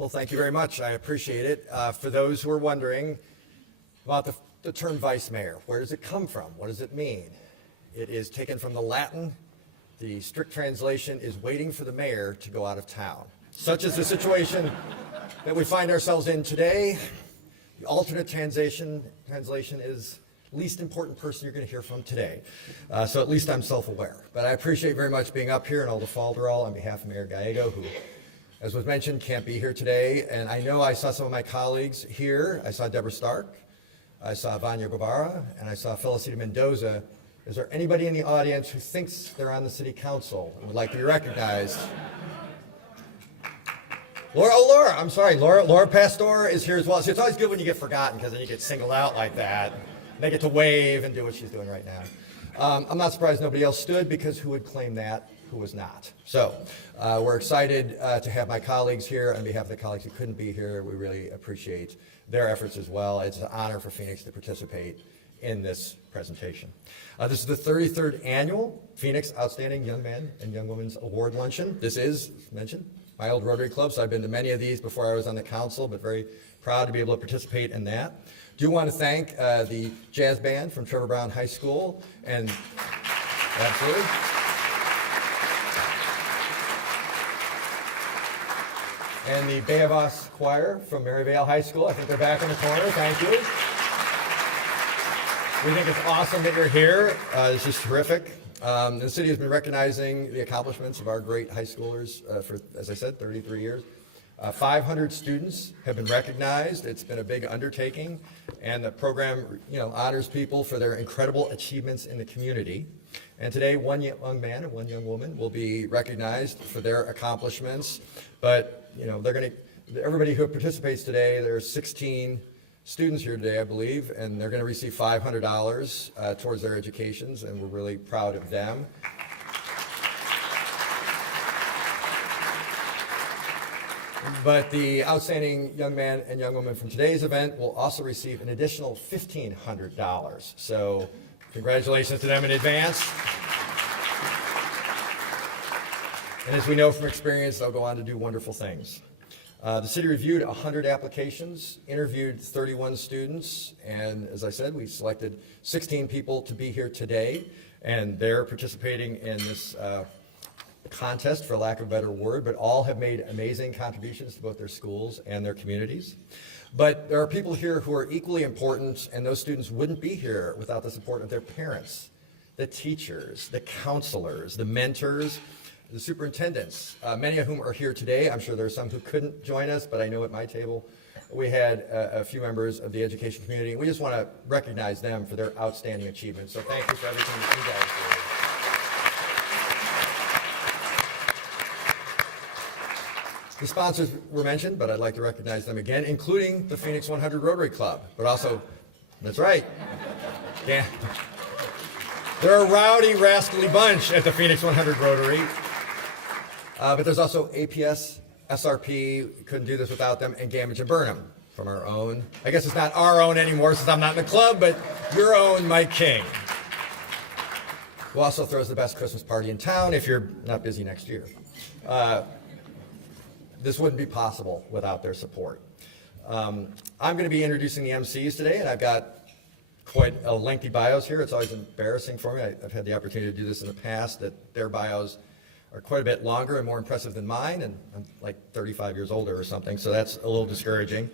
Well, thank you very much. I appreciate it. For those who are wondering about the term vice mayor, where does it come from? What does it mean? It is taken from the Latin. The strict translation is waiting for the mayor to go out of town. Such is the situation that we find ourselves in today. The alternate translation is least important person you're going to hear from today. So at least I'm self-aware. But I appreciate very much being up here in all the falderall on behalf of Mayor Gallego, who, as was mentioned, can't be here today. And I know I saw some of my colleagues here. I saw Deborah Stark, I saw Vanya Guevara, and I saw Felicita Mendoza. Is there anybody in the audience who thinks they're on the city council and would like to be recognized? Laura Pastor is here as well. So it's always good when you get forgotten, because then you get singled out like that. And they get to wave and do what she's doing right now. I'm not surprised nobody else stood, because who would claim that? Who was not? So we're excited to have my colleagues here. On behalf of the colleagues who couldn't be here, we really appreciate their efforts as well. It's an honor for Phoenix to participate in this presentation. This is the 33rd annual Phoenix Outstanding Young Man and Young Women's Award Luncheon. This is, as mentioned, my old Rotary Club, so I've been to many of these before I was on the council, but very proud to be able to participate in that. Do want to thank the jazz band from Trevor Brown High School, and absolutely. And the Beavas Choir from Maryville High School. I think they're back in the corner. Thank you. We think it's awesome that you're here. It's just terrific. The city has been recognizing the accomplishments of our great high schoolers for, as I said, 33 years. 500 students have been recognized. It's been a big undertaking, and the program, honors people for their incredible achievements in the community. And today, one young man and one young woman will be recognized for their accomplishments. But everybody who participates today, there's 16 students here today, I believe, and they're going to receive $500 towards their educations, and we're really proud of them. But the outstanding young man and young woman from today's event will also receive an additional $1,500. So congratulations to them in advance. And as we know from experience, they'll go on to do wonderful things. The city reviewed 100 applications, interviewed 31 students, and as I said, we selected 16 people to be here today, and they're participating in this contest, for lack of a better word, but all have made amazing contributions to both their schools and their communities. But there are people here who are equally important, and those students wouldn't be here without the support of their parents, the teachers, the counselors, the mentors, the superintendents, many of whom are here today. I'm sure there are some who couldn't join us, but I know at my table we had a few members of the education community. We just want to recognize them for their outstanding achievements. So thank you for everything that you guys do. The sponsors were mentioned, but I'd like to recognize them again, including the Phoenix 100 Rotary Club, but also, that's right, yeah. They're a rowdy, rascally bunch at the Phoenix 100 Rotary. But there's also APS, SRP, couldn't do this without them, and Gamage and Burnham from our own. I guess it's not our own anymore since I'm not in the club, but your own Mike King, who also throws the best Christmas party in town if you're not busy next year. This wouldn't be possible without their support. I'm going to be introducing the MCs today, and I've got quite a lengthy bios here. It's always embarrassing for me. I've had the opportunity to do this in the past, that their bios are quite a bit longer and more impressive than mine, and I'm like 35 years older or something, so that's a little discouraging.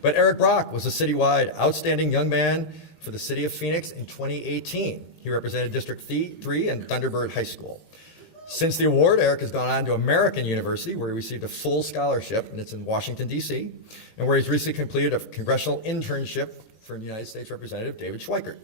But Erik Brock was a citywide outstanding young man for the city of Phoenix in 2018. He represented District 3 and Thunderbird High School. Since the award, Erik has gone on to American University, where he received a full scholarship, and it's in Washington, D.C., and where he's recently completed a congressional internship for United States Representative David Schweikert.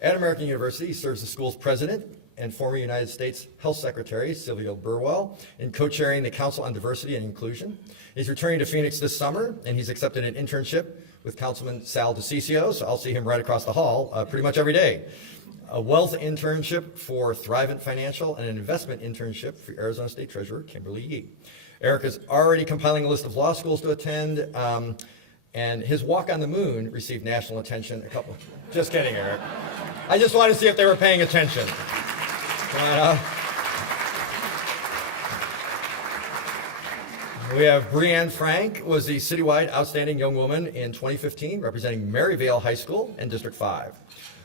At American University, he serves the school's president and former United States Health Secretary Sylvia Burwell in co-chairing the Council on Diversity and Inclusion. He's returning to Phoenix this summer, and he's accepted an internship with Councilman Sal DeCiccio, so I'll see him right across the hall pretty much every day. A wealth internship for Thrivent Financial, and an investment internship for Arizona State Treasurer Kimberly Yee. Erik is already compiling a list of law schools to attend, and his walk on the moon received national attention just kidding, Erik. I just wanted to see if they were paying attention. Come on up. We have Brianne Frank, was the Citywide Outstanding Young Woman in 2015, representing Maryville High School in District 5.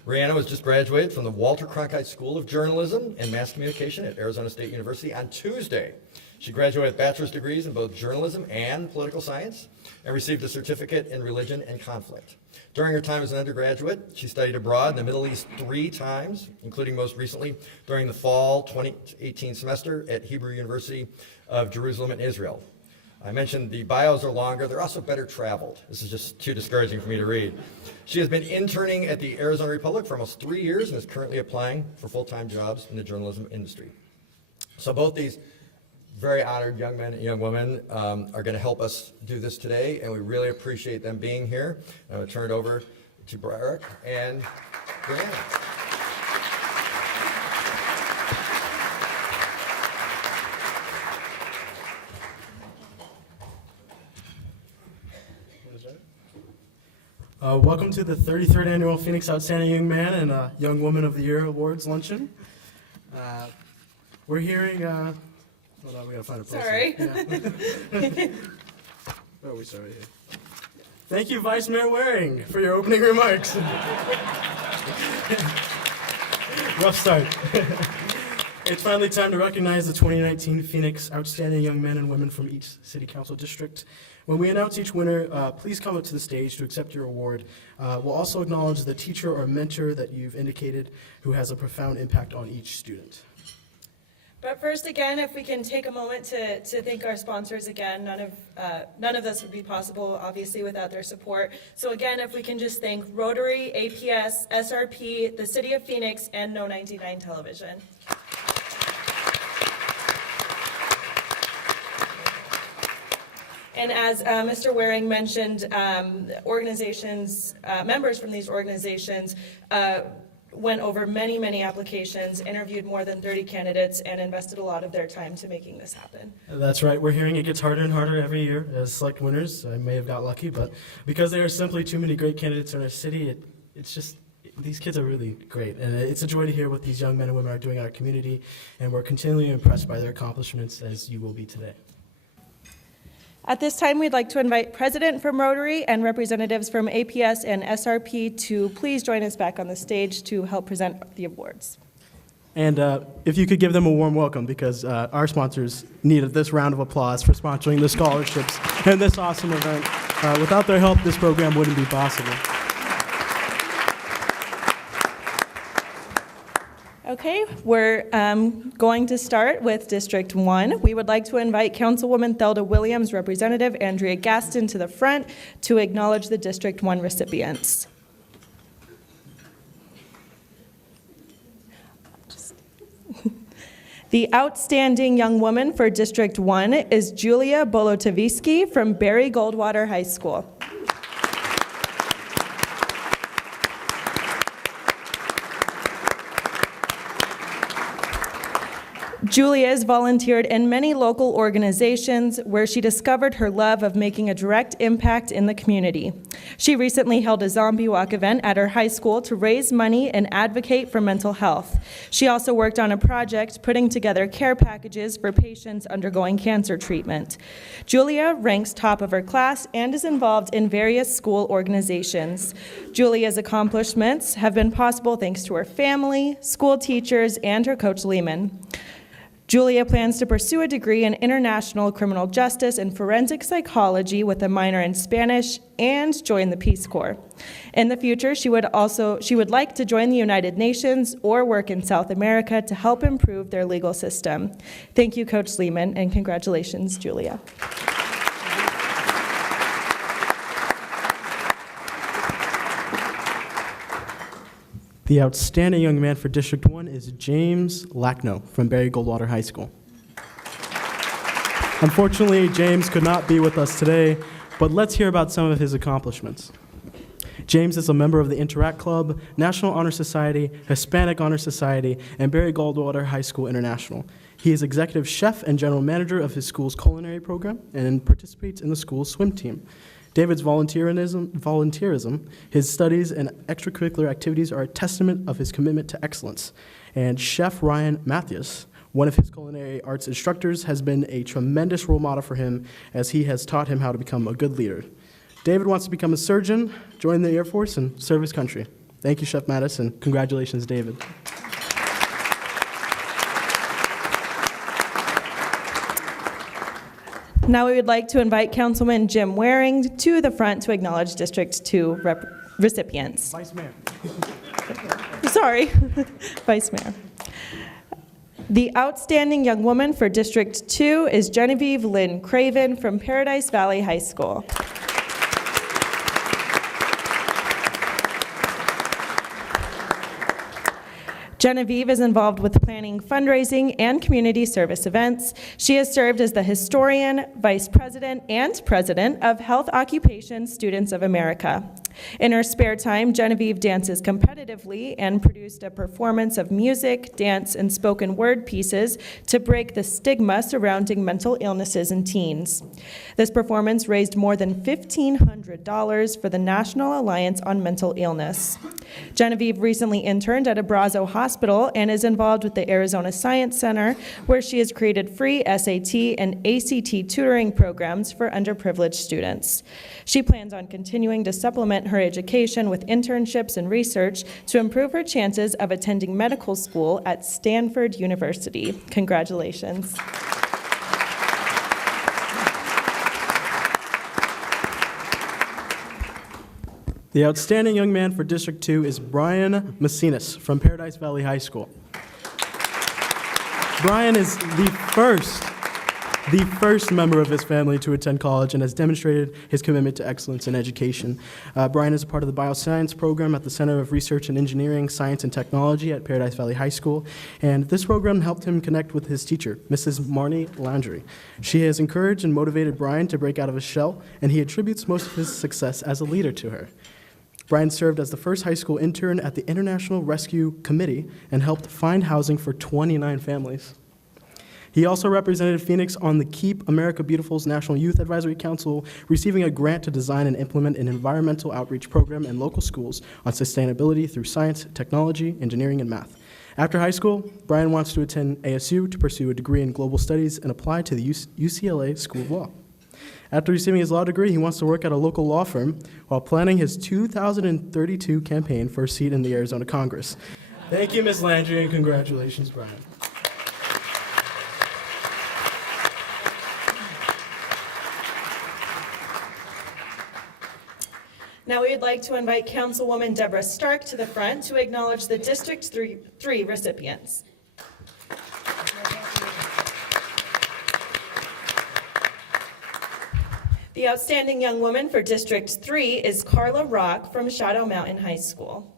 Brianna was just graduated from the Walter Cronkite School of Journalism and Mass Communication at Arizona State University on Tuesday. She graduated with bachelor's degrees in both journalism and political science and received a certificate in religion and conflict. During her time as an undergraduate, she studied abroad in the Middle East 3 times, including most recently during the fall 2018 semester at Hebrew University of Jerusalem in Israel. I mentioned the bios are longer. They're also better traveled. This is just too discouraging for me to read. She has been interning at the Arizona Republic for almost 3 years and is currently applying for full-time jobs in the journalism industry. So both these very honored young men and young women are going to help us do this today, and we really appreciate them being here. I'm going to turn it over to Erik and Brianne. Welcome to the 33rd Annual Phoenix Outstanding Young Man and Young Woman of the Year Awards Luncheon. We're hearing, hold on, we gotta find a place. Sorry. Yeah. Oh, we started here. Thank you, Vice Mayor Waring, for your opening remarks. Rough start. It's finally time to recognize the 2019 Phoenix Outstanding Young Men and Women from each City Council District. When we announce each winner, please come up to the stage to accept your award. We'll also acknowledge the teacher or mentor that you've indicated who has a profound impact on each student. But first, again, if we can take a moment to thank our sponsors again. None of this would be possible, obviously, without their support. So again, if we can just thank Rotary, APS, SRP, the City of Phoenix, and No 99 Television. And as Mr. Waring mentioned, members from these organizations went over many, many applications, interviewed more than 30 candidates, and invested a lot of their time to making this happen. That's right. We're hearing it gets harder and harder every year as select winners. I may have got lucky, but because there are simply too many great candidates in our city, it's just, these kids are really great. And it's a joy to hear what these young men and women are doing in our community, and we're continually impressed by their accomplishments, as you will be today. At this time, we'd like to invite President from Rotary and representatives from APS and SRP to please join us back on the stage to help present the awards. And if you could give them a warm welcome, because our sponsors needed this round of applause for sponsoring the scholarships and this awesome event. Without their help, this program wouldn't be possible. Okay, we're going to start with District 1. We would like to invite Councilwoman Thelda Williams, Representative Andrea Gaston to the front to acknowledge the District 1 recipients. The outstanding young woman for District 1 is Julia Bolotovisky from Barry Goldwater High School. Julia has volunteered in many local organizations where she discovered her love of making a direct impact in the community. She recently held a zombie walk event at her high school to raise money and advocate for mental health. She also worked on a project putting together care packages for patients undergoing cancer treatment. Julia ranks top of her class and is involved in various school organizations. Julia's accomplishments have been possible thanks to her family, school teachers, and her coach Lehman. Julia plans to pursue a degree in international criminal justice and forensic psychology with a minor in Spanish and join the Peace Corps. In the future, she would like to join the United Nations or work in South America to help improve their legal system. Thank you, Coach Lehman, and congratulations, Julia. The outstanding young man for District 1 is James Lackno from Barry Goldwater High School. Unfortunately, James could not be with us today, but let's hear about some of his accomplishments. James is a member of the Interact Club, National Honor Society, Hispanic Honor Society, and Barry Goldwater High School International. He is executive chef and general manager of his school's culinary program and participates in the school's swim team. David's volunteerism, his studies, and extracurricular activities are a testament of his commitment to excellence. And Chef Ryan Matthews One of his culinary arts instructors has been a tremendous role model for him as he has taught him how to become a good leader. David wants to become a surgeon, join the Air Force, and serve his country. Thank you, Chef Mattis, and congratulations, David. Now we would like to invite Councilman Jim Waring to the front to acknowledge District 2 recipients. Vice Mayor. Sorry, Vice Mayor. The outstanding young woman for District 2 is Genevieve Lynn Craven from Paradise Valley High School. Genevieve is involved with planning fundraising and community service events. She has served as the historian, vice president, and president of Health Occupation Students of America. In her spare time, Genevieve dances competitively and produced a performance of music, dance, and spoken word pieces to break the stigma surrounding mental illnesses in teens. This performance raised more than $1,500 for the National Alliance on Mental Illness. Genevieve recently interned at Abrazo Hospital and is involved with the Arizona Science Center, where she has created free SAT and ACT tutoring programs for underprivileged students. She plans on continuing to supplement her education with internships and research to improve her chances of attending medical school at Stanford University. Congratulations. The outstanding young man for District 2 is Brian Macinas from Paradise Valley High School. Brian is the first member of his family to attend college and has demonstrated his commitment to excellence in education. Brian is a part of the bioscience program at the Center of Research and Engineering, Science and Technology at Paradise Valley High School, and this program helped him connect with his teacher, Mrs. Marnie Landry. She has encouraged and motivated Brian to break out of his shell, and he attributes most of his success as a leader to her. Brian served as the first high school intern at the International Rescue Committee and helped find housing for 29 families. He also represented Phoenix on the Keep America Beautiful's National Youth Advisory Council, receiving a grant to design and implement an environmental outreach program in local schools on sustainability through science, technology, engineering, and math. After high school, Brian wants to attend ASU to pursue a degree in global studies and apply to the UCLA School of Law. After receiving his law degree, he wants to work at a local law firm while planning his 2032 campaign for a seat in the Arizona Congress. Thank you, Ms. Landry, and congratulations, Brian. Now we would like to invite Councilwoman Deborah Stark to the front to acknowledge the District 3 recipients. The outstanding young woman for District 3 is Carla Rock from Shadow Mountain High School.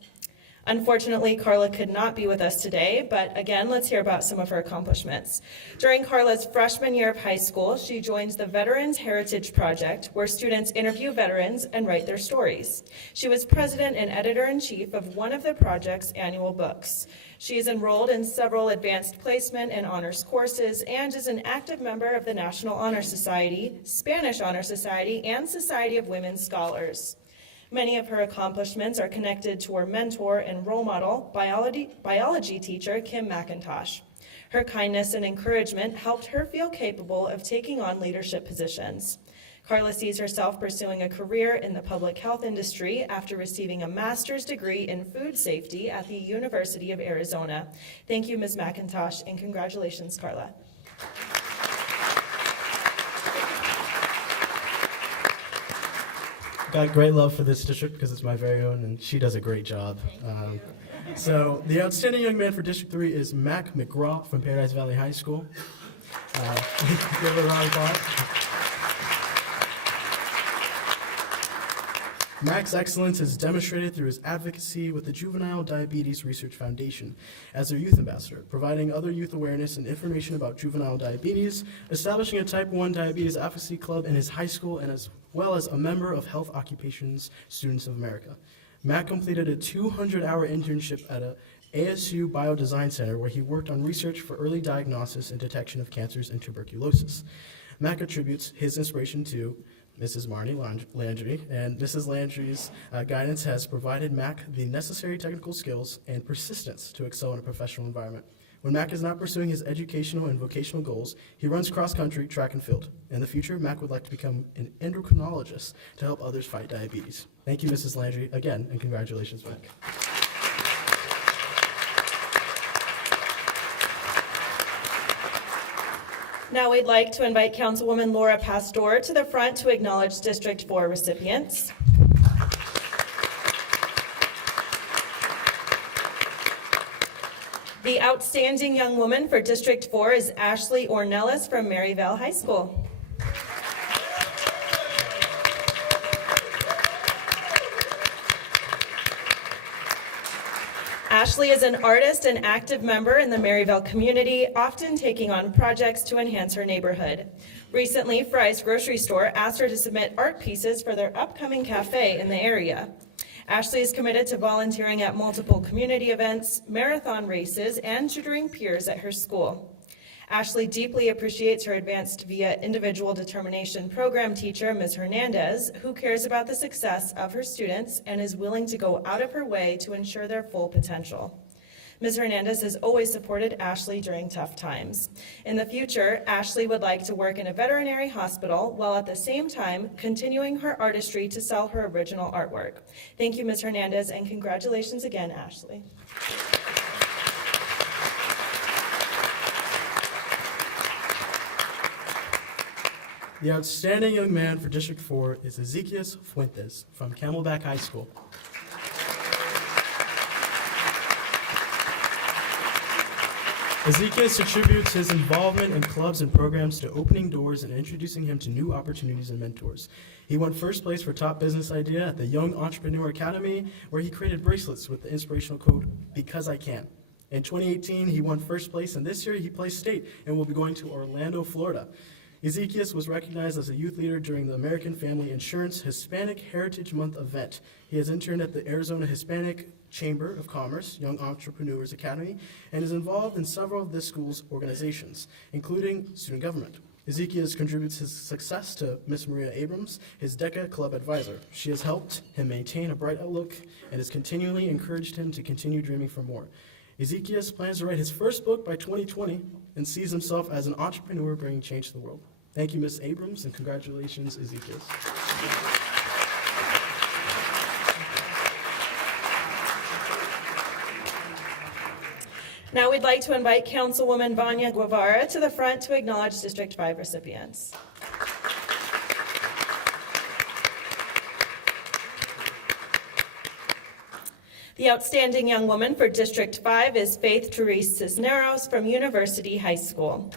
Unfortunately, Carla could not be with us today, but again, let's hear about some of her accomplishments. During Carla's freshman year of high school, she joined the Veterans Heritage Project, where students interview veterans and write their stories. She was president and editor-in-chief of one of the project's annual books. She is enrolled in several advanced placement and honors courses and is an active member of the National Honor Society, Spanish Honor Society, and Society of Women Scholars. Many of her accomplishments are connected to her mentor and role model, biology teacher Kim McIntosh. Her kindness and encouragement helped her feel capable of taking on leadership positions. Carla sees herself pursuing a career in the public health industry after receiving a master's degree in food safety at the University of Arizona. Thank you, Ms. McIntosh, and congratulations, Carla. Got great love for this district because it's my very own, and she does a great job. So the outstanding young man for District 3 is Mcgraw from Paradise Valley High School. Give a round of applause. Mac's excellence is demonstrated through his advocacy with the Juvenile Diabetes Research Foundation as their youth ambassador, providing other youth awareness and information about juvenile diabetes, establishing a type 1 diabetes advocacy club in his high school, and as well as a member of Health Occupations Students of America. Mac completed a 200-hour internship at a ASU Biodesign Center where he worked on research for early diagnosis and detection of cancers and tuberculosis. Mac attributes his inspiration to Mrs. Marnie Landry, and Mrs. Landry's guidance has provided Mac the necessary technical skills and persistence to excel in a professional environment. When Mac is not pursuing his educational and vocational goals, he runs cross-country, track, and field. In the future, Mac would like to become an endocrinologist to help others fight diabetes. Thank you, Mrs. Landry, again, and congratulations, Mac. Now we'd like to invite Councilwoman Laura Pastor to the front to acknowledge District 4 recipients. The outstanding young woman for District 4 is Ashley Ornelas from Maryville High School. Ashley is an artist and active member in the Maryville community, often taking on projects to enhance her neighborhood. Recently, Fry's grocery store asked her to submit art pieces for their upcoming cafe in the area. Ashley is committed to volunteering at multiple community events, marathon races, and tutoring peers at her school. Ashley deeply appreciates her advanced via individual determination program teacher, Ms. Hernandez, who cares about the success of her students and is willing to go out of her way to ensure their full potential. Ms. Hernandez has always supported Ashley during tough times. In the future, Ashley would like to work in a veterinary hospital while at the same time continuing her artistry to sell her original artwork. Thank you, Ms. Hernandez, and congratulations again, Ashley. The outstanding young man for District 4 is Ezequiel Fuentes from Camelbak High School. Ezequiel attributes his involvement in clubs and programs to opening doors and introducing him to new opportunities and mentors. He won first place for top business idea at the Young Entrepreneur Academy, where he created bracelets with the inspirational quote, "Because I can." In 2018, he won first place, and this year he placed state and will be going to Orlando, Florida. Ezequiel was recognized as a youth leader during the American Family Insurance Hispanic Heritage Month event. He has interned at the Arizona Hispanic Chamber of Commerce, Young Entrepreneurs Academy, and is involved in several of this school's organizations, including student government. Ezequiel contributes his success to Miss Maria Abrams, his DECA club advisor. She has helped him maintain a bright outlook and has continually encouraged him to continue dreaming for more. Ezequiel plans to write his first book by 2020 and sees himself as an entrepreneur bringing change to the world. Thank you, Ms. Abrams, and congratulations, Ezequiel. Now we'd like to invite Councilwoman Vanya Guevara to the front to acknowledge District 5 recipients. The outstanding young woman for District 5 is Faith Therese Cisneros from University High School.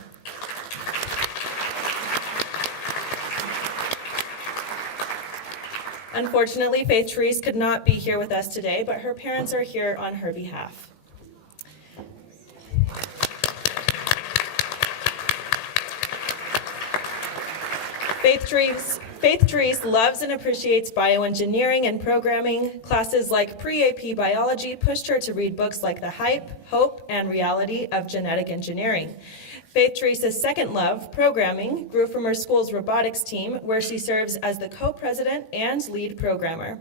Unfortunately, Faith Therese could not be here with us today, but her parents are here on her behalf. Faith Therese loves and appreciates bioengineering and programming. Classes like pre-AP biology pushed her to read books like The Hype, Hope, and Reality of Genetic Engineering. Faith Therese's second love, programming, grew from her school's robotics team, where she serves as the co-president and lead programmer.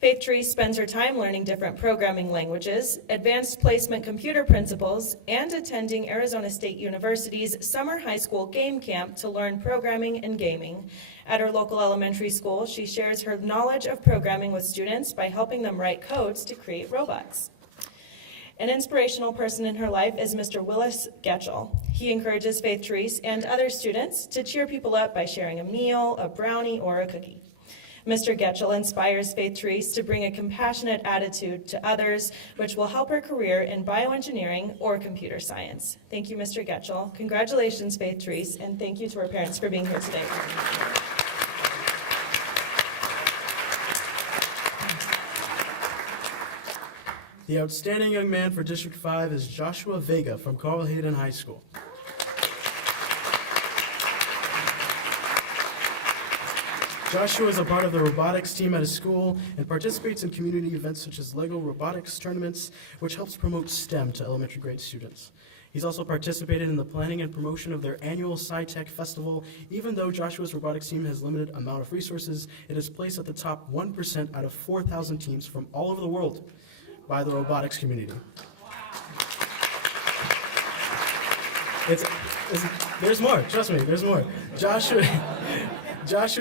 Faith Therese spends her time learning different programming languages, advanced placement computer principles, and attending Arizona State University's summer high school game camp to learn programming and gaming. At her local elementary school, she shares her knowledge of programming with students by helping them write codes to create robots. An inspirational person in her life is Mr. Willis Getchell. He encourages Faith Therese and other students to cheer people up by sharing a meal, a brownie, or a cookie. Mr. Getchell inspires Faith Therese to bring a compassionate attitude to others, which will help her career in bioengineering or computer science. Thank you, Mr. Getchell. Congratulations, Faith Therese, and thank you to her parents for being here today. The outstanding young man for District 5 is Joshua Vega from Carl Hayden High School. Joshua is a part of the robotics team at his school and participates in community events such as LEGO robotics tournaments, which helps promote STEM to elementary grade students. He's also participated in the planning and promotion of their annual SciTech Festival. Even though Joshua's robotics team has limited amount of resources, it is placed at the top 1% out of 4,000 teams from all over the world by the robotics community. There's more. Trust me, there's more. Joshua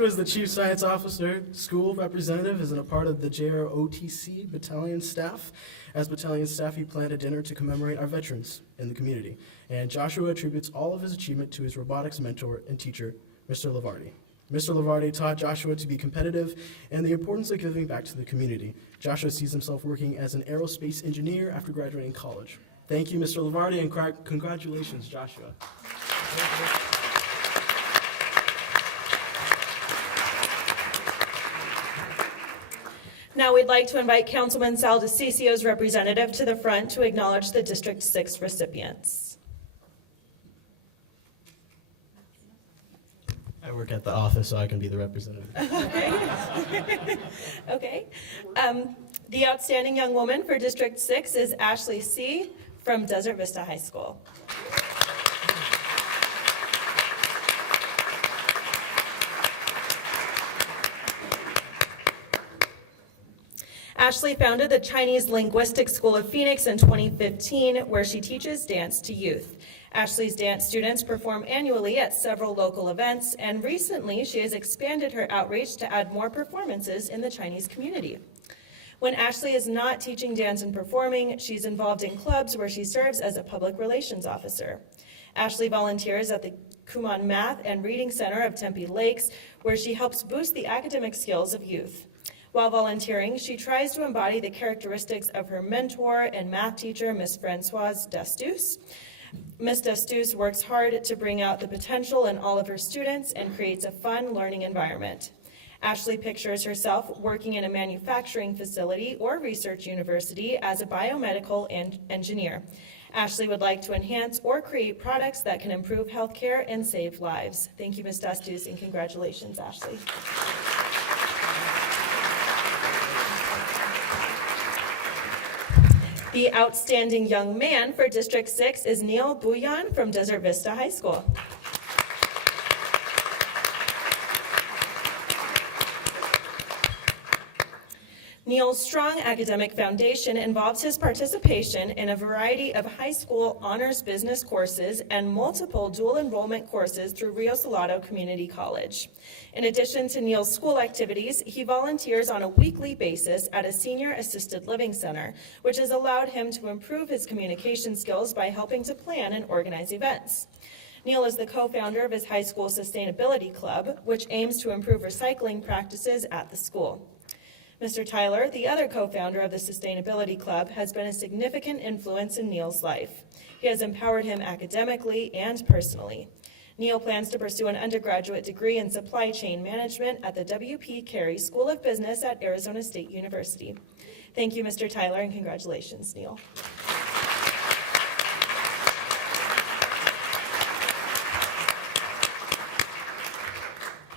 is the Chief Science Officer, school representative, is a part of the JROTC battalion staff. As battalion staff, he planned a dinner to commemorate our veterans in the community. And Joshua attributes all of his achievement to his robotics mentor and teacher, Mr. Lavardi. Mr. Lavardi taught Joshua to be competitive and the importance of giving back to the community. Joshua sees himself working as an aerospace engineer after graduating college. Thank you, Mr. Lavardi, and congratulations, Joshua. Now we'd like to invite Councilman Sal DeCicio's representative to the front to acknowledge the District 6 recipients. I work at the office, so I can be the representative. Okay. The outstanding young woman for District 6 is Ashley C. from Desert Vista High School. Ashley founded the Chinese Linguistic School of Phoenix in 2015, where she teaches dance to youth. Ashley's dance students perform annually at several local events, and recently she has expanded her outreach to add more performances in the Chinese community. When Ashley is not teaching dance and performing, she's involved in clubs where she serves as a public relations officer. Ashley volunteers at the Kumon Math and Reading Center of Tempe Lakes, where she helps boost the academic skills of youth. While volunteering, she tries to embody the characteristics of her mentor and math teacher, Ms. Françoise Dastus. Ms. Dastus works hard to bring out the potential in all of her students and creates a fun learning environment. Ashley pictures herself working in a manufacturing facility or research university as a biomedical engineer. Ashley would like to enhance or create products that can improve healthcare and save lives. Thank you, Ms. Dastus, and congratulations, Ashley. The outstanding young man for District 6 is Neil Bouillon from Desert Vista High School. Neil's strong academic foundation involves his participation in a variety of high school honors business courses and multiple dual enrollment courses through Rio Salado Community College. In addition to Neil's school activities, he volunteers on a weekly basis at a senior assisted living center, which has allowed him to improve his communication skills by helping to plan and organize events. Neil is the co-founder of his high school sustainability club, which aims to improve recycling practices at the school. Mr. Tyler, the other co-founder of the Sustainability Club, has been a significant influence in Neil's life. He has empowered him academically and personally. Neil plans to pursue an undergraduate degree in supply chain management at the W.P. Carey School of Business at Arizona State University. Thank you, Mr. Tyler, and congratulations, Neil.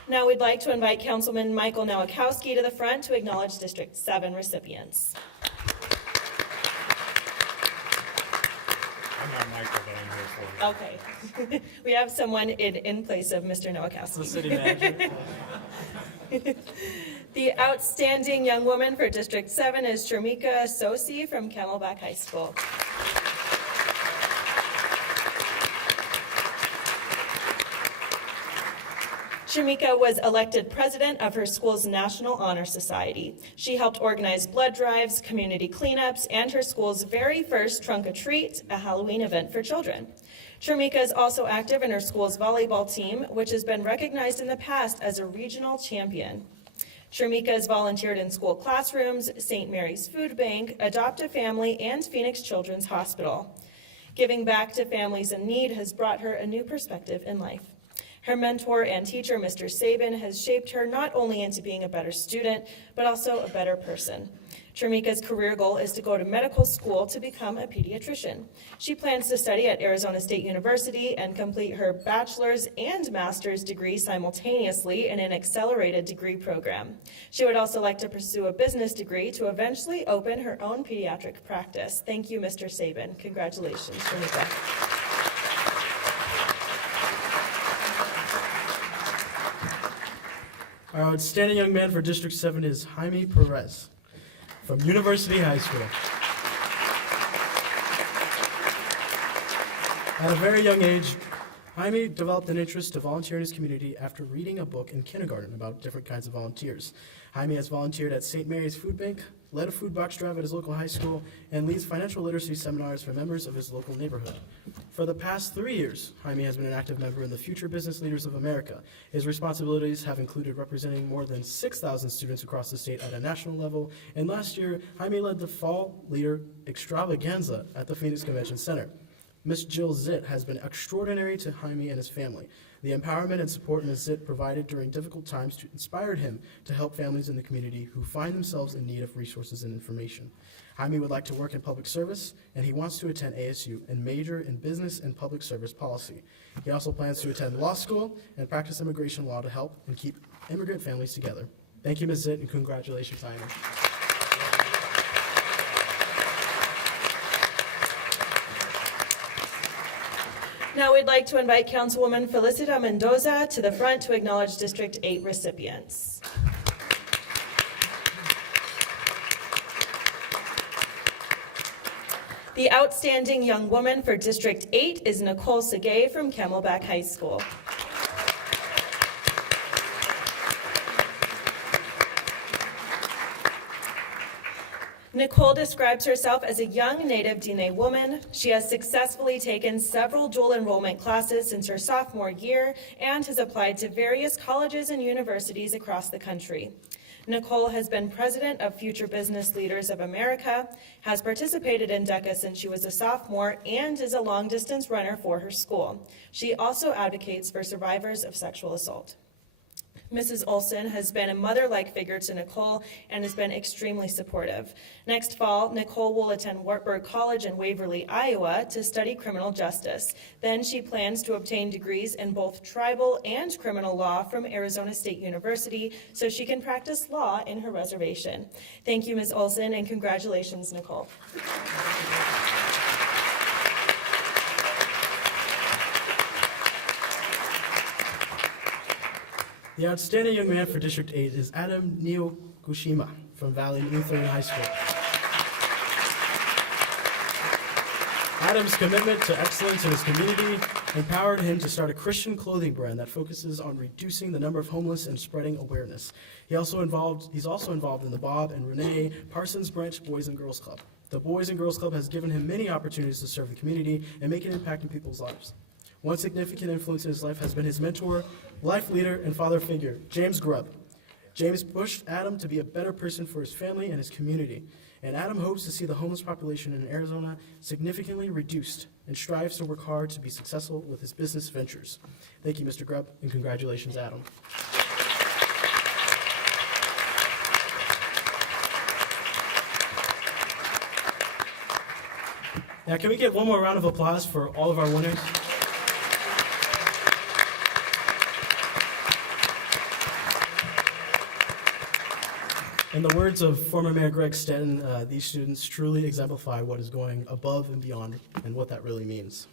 Now we'd like to invite Councilman Michael Nowakowski to the front to acknowledge District 7 recipients. I'm not Michael, but I'm here for you. Okay. We have someone in place of Mr. Nowakowski. The city manager. The outstanding young woman for District 7 is Jamika Associ from Camelbak High School. Jamika was elected president of her school's National Honor Society. She helped organize blood drives, community cleanups, and her school's very first Trunk or Treat, a Halloween event for children. Jamika is also active in her school's volleyball team, which has been recognized in the past as a regional champion. Jamika has volunteered in school classrooms, St. Mary's Food Bank, Adopt a Family, and Phoenix Children's Hospital. Giving back to families in need has brought her a new perspective in life. Her mentor and teacher, Mr. Sabin, has shaped her not only into being a better student, but also a better person. Jamika's career goal is to go to medical school to become a pediatrician. She plans to study at Arizona State University and complete her bachelor's and master's degree simultaneously in an accelerated degree program. She would also like to pursue a business degree to eventually open her own pediatric practice. Thank you, Mr. Sabin. Congratulations, Jamika. Our outstanding young man for District 7 is Jaime Perez from University High School. At a very young age, Jaime developed an interest to volunteer in his community after reading a book in kindergarten about different kinds of volunteers. Jaime has volunteered at St. Mary's Food Bank, led a food box drive at his local high school, and leads financial literacy seminars for members of his local neighborhood. For the past 3 years, Jaime has been an active member in the Future Business Leaders of America. His responsibilities have included representing more than 6,000 students across the state at a national level, and last year, Jaime led the Fall Leader Extravaganza at the Phoenix Convention Center. Ms. Jill Zitt has been extraordinary to Jaime and his family. The empowerment and support Ms. Zitt provided during difficult times inspired him to help families in the community who find themselves in need of resources and information. Jaime would like to work in public service, and he wants to attend ASU and major in business and public service policy. He also plans to attend law school and practice immigration law to help and keep immigrant families together. Thank you, Ms. Zitt, and congratulations, Jaime. Now we'd like to invite Councilwoman Felicita Mendoza to the front to acknowledge District 8 recipients. The outstanding young woman for District 8 is Nichole Sagaie from Camelbak High School. Nichole describes herself as a young Native Diné woman. She has successfully taken several dual enrollment classes since her sophomore year and has applied to various colleges and universities across the country. Nichole has been president of Future Business Leaders of America, has participated in DECA since she was a sophomore, and is a long-distance runner for her school. She also advocates for survivors of sexual assault. Mrs. Olson has been a mother-like figure to Nichole and has been extremely supportive. Next fall, Nichole will attend Wartburg College in Waverly, Iowa to study criminal justice. Then she plans to obtain degrees in both tribal and criminal law from Arizona State University so she can practice law in her reservation. Thank you, Ms. Olson, and congratulations, Nichole. The outstanding young man for District 8 is Adam Niogushima from Valley Lutheran High School. Adam's commitment to excellence in his community empowered him to start a Christian clothing brand that focuses on reducing the number of homeless and spreading awareness. He's also involved in the Bob and Renee Parsons Branch Boys and Girls Club. The Boys and Girls Club has given him many opportunities to serve the community and make an impact in people's lives. One significant influence in his life has been his mentor, life leader, and father figure, James Grubb. James pushed Adam to be a better person for his family and his community, and Adam hopes to see the homeless population in Arizona significantly reduced and strives to work hard to be successful with his business ventures. Thank you, Mr. Grubb, and congratulations, Adam. Now, can we get one more round of applause for all of our winners? In the words of former Mayor Greg Stanton, these students truly exemplify what is going above and beyond and what that really means.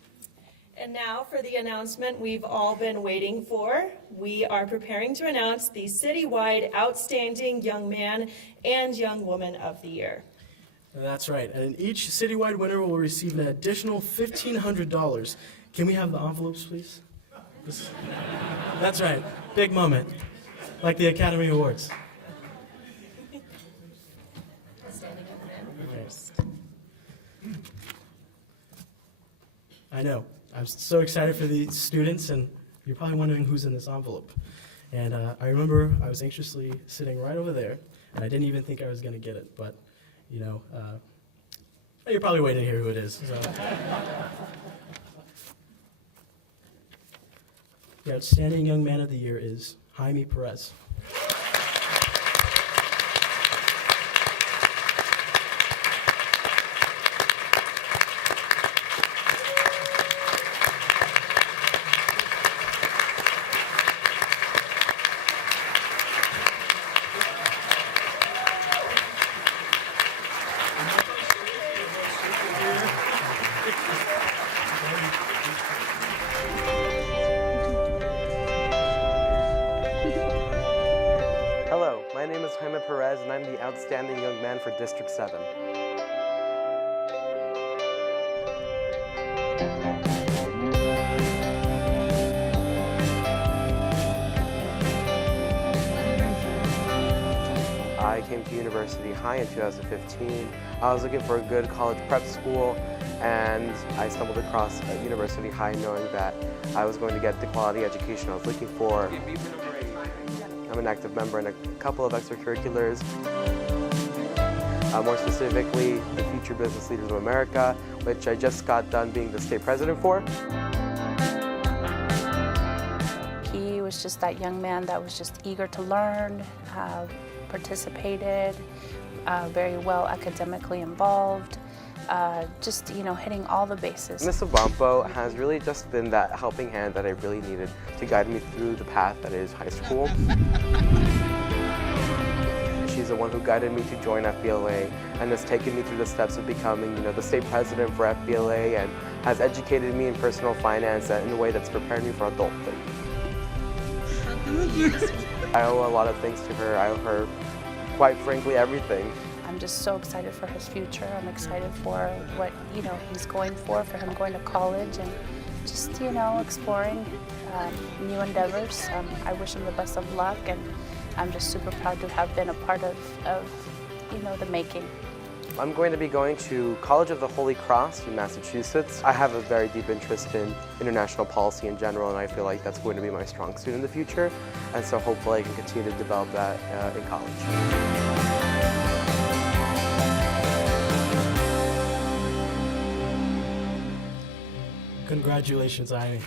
And now for the announcement we've all been waiting for. We are preparing to announce the Citywide Outstanding Young Man and Young Woman of the Year. That's right, and each Citywide winner will receive an additional $1,500. Can we have the envelopes, please? That's right, big moment, like the Academy Awards. I know. I'm so excited for the students, and you're probably wondering who's in this envelope. And I remember I was anxiously sitting right over there, and I didn't even think I was going to get it. But, you know, you're probably waiting to hear who it is. So. The Outstanding Young Man of the Year is Jaime Perez. Hello, my name is Jaime Perez, and I'm the Outstanding Young Man for District 7. came to University High in 2015, I was looking for a good college prep school, and I stumbled across University High knowing that I was going to get the quality education I was looking for. I'm an active member in a couple of extracurriculars, more specifically the Future Business Leaders of America, which I just got done being the state president for. He was just that young man that was just eager to learn, participated, very well academically involved, just, hitting all the bases. Ms. Obampo has really just been that helping hand that I really needed to guide me through the path that is high school. She's the one who guided me to join FBLA and has taken me through the steps of becoming, the state president for FBLA, and has educated me in personal finance in a way that's prepared me for adulthood. I owe a lot of things to her. I owe her, quite frankly, everything. I'm just so excited for his future. I'm excited for what, he's going for him going to college and just, exploring new endeavors. I wish him the best of luck, and I'm just super proud to have been a part of the making. I'm going to be going to College of the Holy Cross in Massachusetts. I have a very deep interest in international policy in general, and I feel like that's going to be my strong suit in the future. And so hopefully I can continue to develop that in college. Congratulations, Jaime.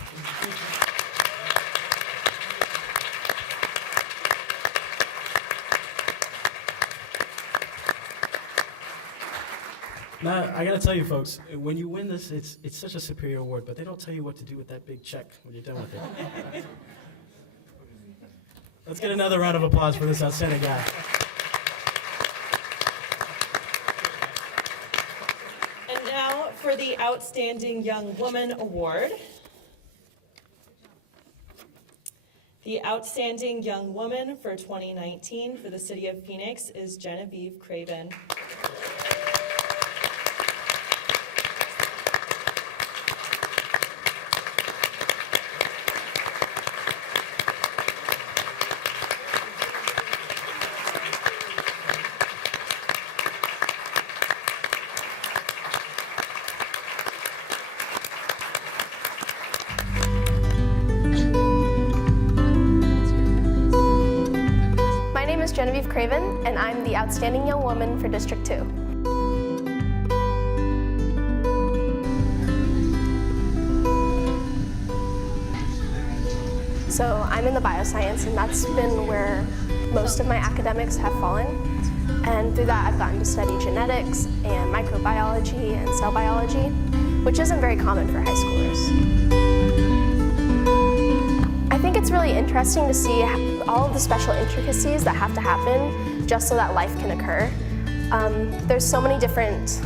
Now, I gotta tell you folks, when you win this, it's such a superior award, but they don't tell you what to do with that big check when you're done with it. Let's get another round of applause for this outstanding guy. And now for the Outstanding Young Woman Award. The Outstanding Young Woman for 2019 for the City of Phoenix is Genevieve Craven. Genevieve Craven, and I'm the Outstanding Young Woman for District 2. So I'm in the bioscience, and that's been where most of my academics have fallen. And through that, I've gotten to study genetics and microbiology and cell biology, which isn't very common for high schoolers. I think it's really interesting to see all of the special intricacies that have to happen just so that life can occur. There's so many different,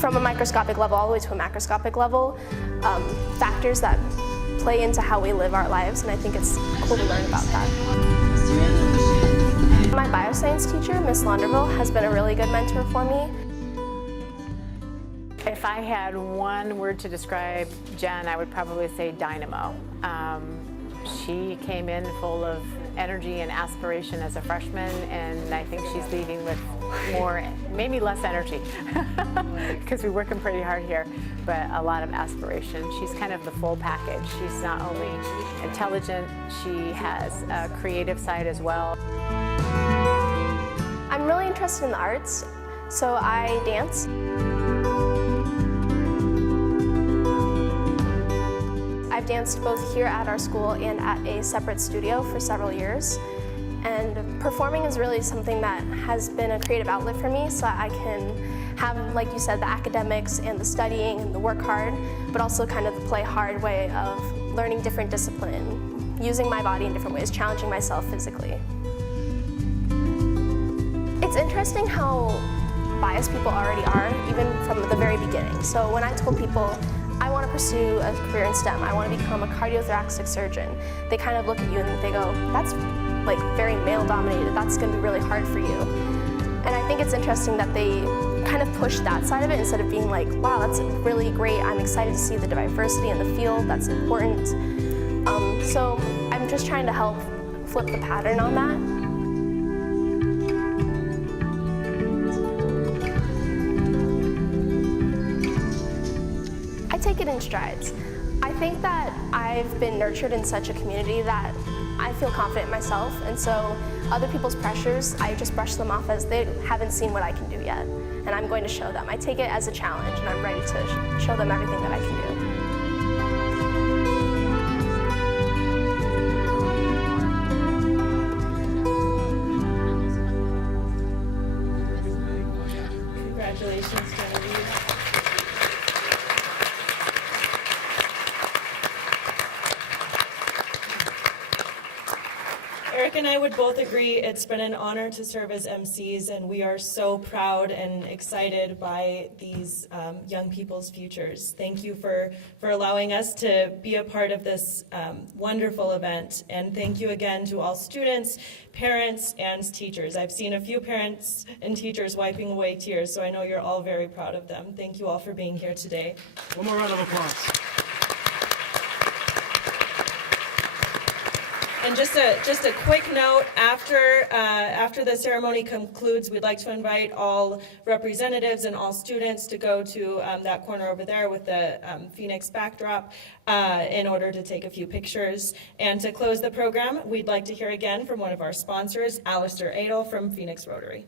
from a microscopic level all the way to a macroscopic level, factors that play into how we live our lives, and I think it's cool to learn about that. My bioscience teacher, Miss Launderville, has been a really good mentor for me. If I had one word to describe Jen, I would probably say dynamo. She came in full of energy and aspiration as a freshman, and I think she's leaving with more, maybe less energy, because we're working pretty hard here, but a lot of aspiration. She's kind of the full package. She's not only intelligent, she has a creative side as well. I'm really interested in the arts, so I dance. I've danced both here at our school and at a separate studio for several years. And performing is really something that has been a creative outlet for me, so I can have, like you said, the academics and the studying and the work hard, but also kind of the play hard way of learning different discipline, using my body in different ways, challenging myself physically. It's interesting how biased people already are, even from the very beginning. So when I told people, I want to pursue a career in STEM, I want to become a cardiothoracic surgeon, they kind of look at you and they go, that's very male dominated, that's going to be really hard for you. And I think it's interesting that they kind of push that side of it instead of being like, wow, that's really great, I'm excited to see the diversity in the field, that's important. So I'm just trying to help flip the pattern on that. I take it in strides. I think that I've been nurtured in such a community that I feel confident in myself, and so other people's pressures, I just brush them off as they haven't seen what I can do yet. And I'm going to show them. I take it as a challenge, and I'm ready to show them everything that I can do. Congratulations, Genevieve. Erik and I would both agree it's been an honor to serve as MCs, and we are so proud and excited by these young people's futures. Thank you for allowing us to be a part of this wonderful event, and thank you again to all students, parents, and teachers. I've seen a few parents and teachers wiping away tears, so I know you're all very proud of them. Thank you all for being here today. One more round of applause. And just a quick note, after the ceremony concludes, we'd like to invite all representatives and all students to go to that corner over there with the Phoenix backdrop in order to take a few pictures. And to close the program, we'd like to hear again from one of our sponsors, Alistair Adel from Phoenix Rotary.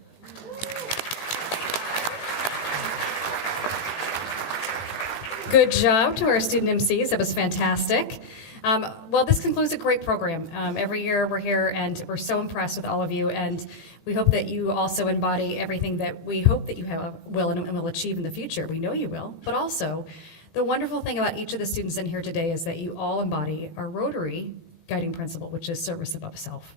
Good job to our student MCs. That was fantastic. Well, this concludes a great program. Every year we're here and we're so impressed with all of you, and we hope that you also embody everything that we hope that you will and will achieve in the future. We know you will, but also the wonderful thing about each of the students in here today is that you all embody our Rotary guiding principle, which is service above self.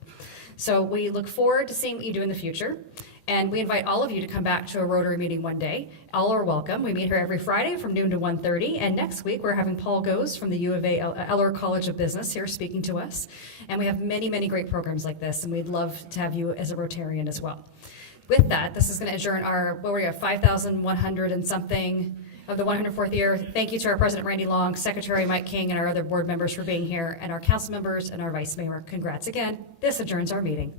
So we look forward to seeing what you do in the future. And we invite all of you to come back to a Rotary meeting one day. All are welcome. We meet here every Friday from noon to 1:30. And next week, we're having Paul Goes from the U of A Eller College of Business here speaking to us. And we have many, many great programs like this. And we'd love to have you as a Rotarian as well. With that, this is going to adjourn our, 5,100 and something of the 104th year. Thank you to our President Randy Long, Secretary Mike King, and our other board members for being here, and our council members and our vice mayor. Congrats again. This adjourns our meeting.